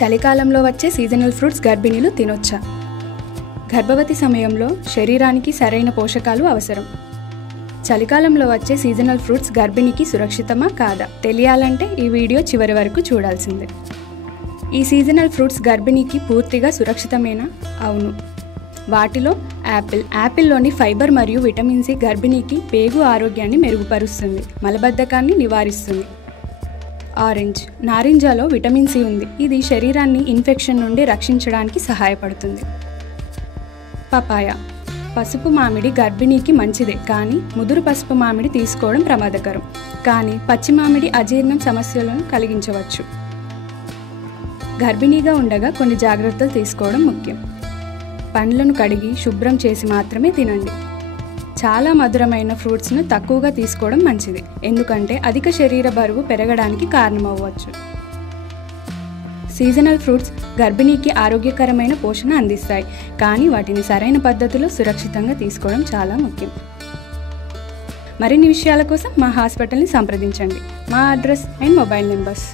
చలికాలంలో వచ్చే seasonal fruits గర్భిణీలు తినొచ్చా? గర్భవతి సమయంలో శరీరానికి సరైన పోషకాలు అవసరం. చలికాలంలో వచ్చే సీజనల్ ఫ్రూట్స్ గర్భిణికి సురక్షితమా కాదా తెలియాలంటే ఈ వీడియో చివరి వరకు చూడాల్సిందే. ఈ సీజనల్ ఫ్రూట్స్ గర్భిణికి పూర్తిగా సురక్షితమేనా? అవును. వాటిలో యాపిల్లోని ఫైబర్ మరియు విటమిన్ సి గర్భిణికి పేగు ఆరోగ్యాన్ని మెరుగుపరుస్తుంది, మలబద్ధకాన్ని నివారిస్తుంది. ఆరెంజ్, నారింజలో విటమిన్ సి ఉంది. ఇది శరీరాన్ని ఇన్ఫెక్షన్ నుండి రక్షించడానికి సహాయపడుతుంది. పపాయ, పసుపు మామిడి గర్భిణీకి మంచిదే, కానీ ముదురు పసుపు మామిడి తీసుకోవడం ప్రమాదకరం. కానీ పచ్చి మామిడి అజీర్ణం సమస్యలను కలిగించవచ్చు. గర్భిణీగా ఉండగా కొన్ని జాగ్రత్తలు తీసుకోవడం ముఖ్యం. పండ్లను కడిగి శుభ్రం చేసి మాత్రమే తినండి. చాలా మధురమైన ఫ్రూట్స్ను తక్కువగా తీసుకోవడం మంచిది, ఎందుకంటే అధిక శరీర బరువు పెరగడానికి కారణమవ్వచ్చు. సీజనల్ ఫ్రూట్స్ గర్భిణీకి ఆరోగ్యకరమైన పోషణ అందిస్తాయి, కానీ వాటిని సరైన పద్ధతిలో సురక్షితంగా తీసుకోవడం చాలా ముఖ్యం. మరిన్ని విషయాల కోసం మా హాస్పిటల్ని సంప్రదించండి. మా అడ్రస్ అండ్ మొబైల్ నెంబర్స్.